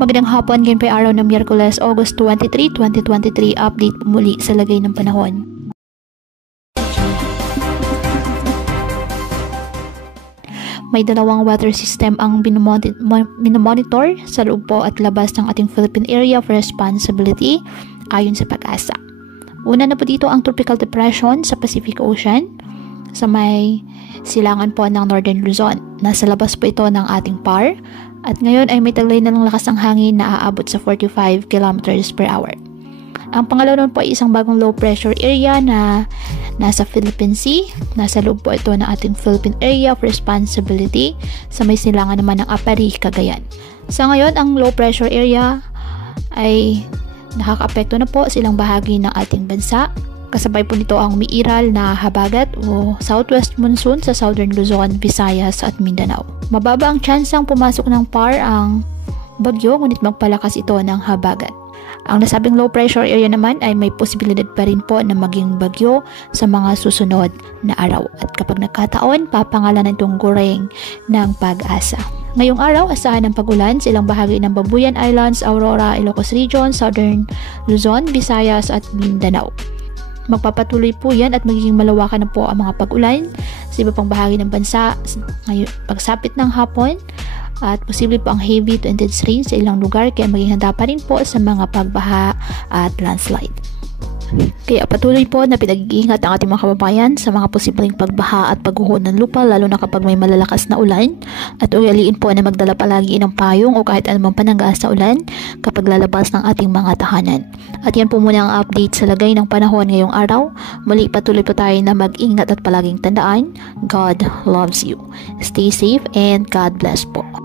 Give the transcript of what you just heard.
Magandang hapon, ngayon pa araw ng Miyerkules, August 23, 2023, update po muli sa lagay ng panahon. May dalawang weather system ang minomonitor sa loob po at labas ng ating Philippine Area of Responsibility ayon sa Pag-asa. Una na po dito ang Tropical Depression sa Pacific Ocean sa may silangan po ng Northern Luzon. Nasa labas po ito ng ating PAR at ngayon ay may taglay na ng lakas ng hangin na aabot sa 45 km per hour. Ang pangalawa naman po ay isang bagong low pressure area na nasa Philippine Sea. Nasa loob po ito ng ating Philippine Area of Responsibility sa may silangan naman ng Apari, Cagayan. Sa ngayon, ang low pressure area ay nakaka-apekto na po silang bahagi ng ating bansa. Kasabay po nito ang umiiral na habagat o southwest monsoon sa Southern Luzon, Visayas at Mindanao. Mababa ang tsansang pumasok ng PAR ang bagyo, ngunit magpalakas ito ng habagat. Ang nasabing low pressure area naman ay may posibilidad pa rin po na maging bagyo sa mga susunod na araw. At kapag nagkataon, papangalanan itong Goreng ng Pag-asa. Ngayong araw, asahan ng pag-ulan sa ilang bahagi ng Babuyan Islands, Aurora, Ilocos Region, Southern Luzon, Visayas at Mindanao. Magpapatuloy po yan at magiging malawakan na po ang mga pag-ulan sa iba pang bahagi ng bansa ngayon pagsapit ng hapon. At posible po ang heavy to intense rain sa ilang lugar kaya maging handa pa rin po sa mga pagbaha at landslide. Kaya patuloy po na pinag-iingat ang ating mga kababayan sa mga posibleng pagbaha at pagguho ng lupa lalo na kapag may malalakas na ulan at ugaliin po na magdala palagi ng payong o kahit anumang panangga sa ulan kapag lalabas ng ating mga tahanan. At yan po muna ang update sa lagay ng panahon ngayong araw. Muli patuloy po tayo na mag-ingat at palaging tandaan, God loves you. Stay safe and God bless po.